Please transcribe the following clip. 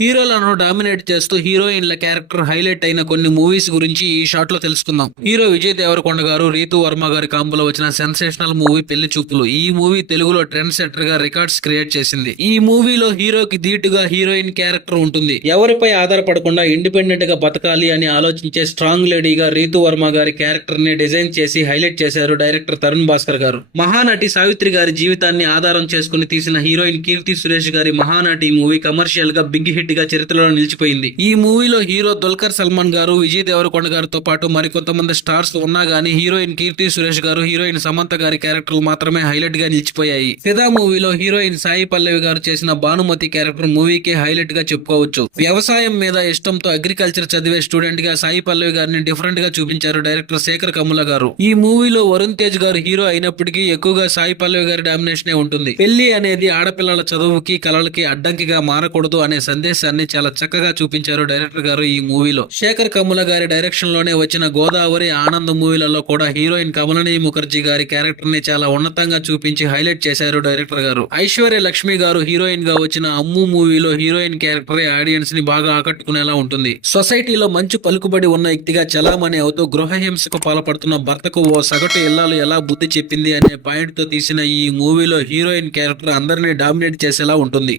హీరోలను dominate చేస్తూ హీరోయిన్ల character highlight అయిన కొన్ని మూవీస్ గురించి ఈ షాట్ లో తెలుసుకుందాం. హీరో విజయ్ దేవరకొండ గారు, రీతూ వర్మ గారి కాంబోలో వచ్చిన సెన్సేషనల్ మూవీ పెళ్లి చూపులు. ఈ మూవీ తెలుగులో ట్రెండ్ సెటర్ గా రికార్డ్స్ క్రియేట్ చేసింది. ఈ మూవీలో హీరోకి ధీటుగా హీరోయిన్ క్యారెక్టర్ ఉంటుంది. ఎవరిపై ఆధారపడకుండా ఇండిపెండెంట్ గా బతకాలి అని ఆలోచించే స్ట్రాంగ్ లేడీగా రీతూ వర్మ గారి క్యారెక్టర్ ని డిజైన్ చేసి హైలైట్ చేశారు డైరెక్టర్ తరుణ్ భాస్కర్ గారు. మహానటి సావిత్రి గారి జీవితాన్ని ఆధారం చేసుకుని తీసిన హీరోయిన్ కీర్తి సురేష్ గారి మహానటి మూవీ కమర్షియల్ గా బిగ్ హిట్ గా చరిత్రలో నిలిచిపోయింది. ఈ మూవీలో హీరో దుల్కర్ సల్మాన్ గారు, విజయ్ దేవరకొండ గారితో పాటు మరికొంతమంది స్టార్స్ ఉన్నా గానీ హీరోయిన్ కీర్తి సురేష్ గారు, హీరోయిన్ సమంత గారి క్యారెక్టర్లు మాత్రమే హైలైట్ గా నిలిచిపోయాయి. ఫిదా మూవీలో హీరోయిన్ సాయి పల్లవి గారు చేసిన భానుమతి క్యారెక్టర్ మూవీకి హైలైట్ గా చెప్పుకోవచ్చు. వ్యవసాయం మీద ఇష్టంతో అగ్రికల్చర్ చదివే స్టూడెంట్ గా సాయి పల్లవి గారిని డిఫరెంట్ గా చూపించారు డైరెక్టర్ శేఖర్ కమ్ముల గారు. ఈ మూవీలో వరుణ్ తేజ్ గారు హీరో అయినప్పటికీ ఎక్కువగా సాయి పల్లవి గారి డామినేషనే ఉంటుంది. పెళ్లి అనేది ఆడపిల్లల చదువుకి, కళలకి అడ్డంకిగా మారకూడదు అనే సందేశాన్ని చాలా చక్కగా చూపించారు డైరెక్టర్ గారు ఈ మూవీలో. శేఖర్ కమ్ముల గారి డైరెక్షన్ లోనే వచ్చిన గోదావరి, ఆనంద్ మూవీలలో కూడా హీరోయిన్ కమలిని ముఖర్జీ గారి క్యారెక్టర్ ని చాలా ఉన్నతంగా చూపించి హైలైట్ చేశారు డైరెక్టర్ గారు. ఐశ్వర్య లక్ష్మి గారు హీరోయిన్ గా వచ్చిన అమ్ము మూవీలో హీరోయిన్ క్యారెక్టర్ ఆడియన్స్ ని బాగా ఆకట్టుకునేలా ఉంటుంది. సొసైటీలో మంచి పలుకుబడి ఉన్న వ్యక్తిగా చలామణి అవుతూ గృహహింసకు పాల్పడుతున్న భర్తకు ఓ సగటు ఇల్లాలు ఎలా బుద్ధి చెప్పింది అనే పాయింట్ తో తీసిన ఈ మూవీలో హీరోయిన్ క్యారెక్టర్ అందరినీ డామినేట్ చేసేలా ఉంటుంది.